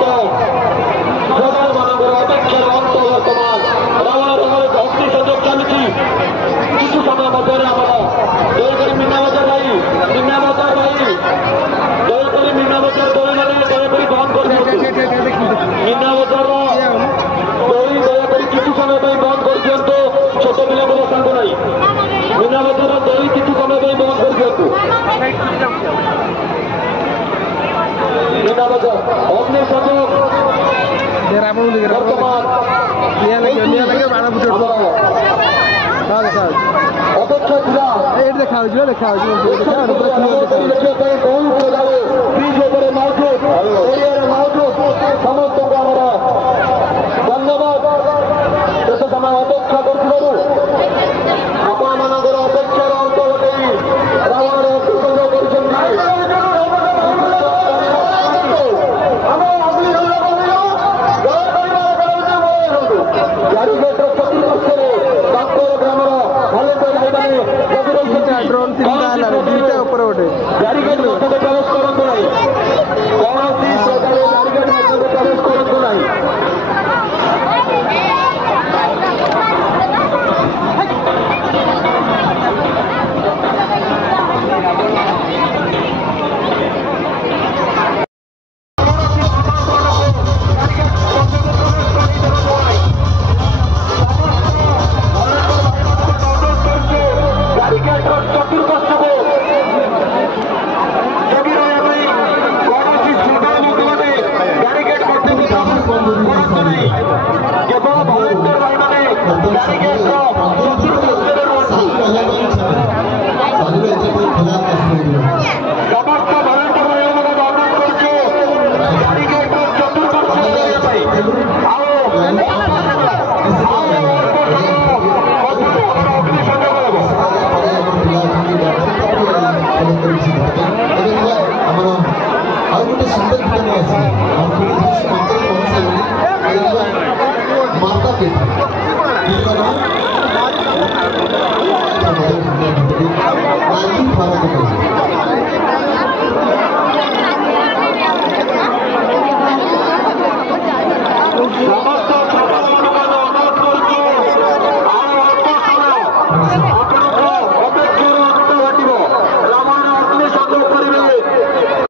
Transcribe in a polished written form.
অন্ত সবার মানবের অপেক্ষার অন্ত বর্তমান রামার অগ্নিসংযোগ চালিয়েছি কিছু সময় মধ্যে আমরা দয়া করে মিনাবাজার ভাই দয়া করে মিনাবাজার দই মানে দয়া করে বন্ধ করে মিনাবাজার দই দয়া করে কিছু সময় ପାଇଁ বন্ধ କରିଦିଅନ୍ତୁ ଛୋଟ ପିଲାଙ୍କର ସାଙ୍ଗ ନାହିଁ ମିନାବଜାର ଦଇ କିଛି ସମୟ ପାଇଁ ବନ୍ଦ କରିଦିଅନ୍ତୁ ମିନାବଜାର ଅଗ୍ନିସଂଯୋଗ ବର୍ତ୍ତମାନ ଅପେକ୍ଷା ଥିଲା ଦେଖା ଦେଖିବା ପାଇଁ ବହୁତ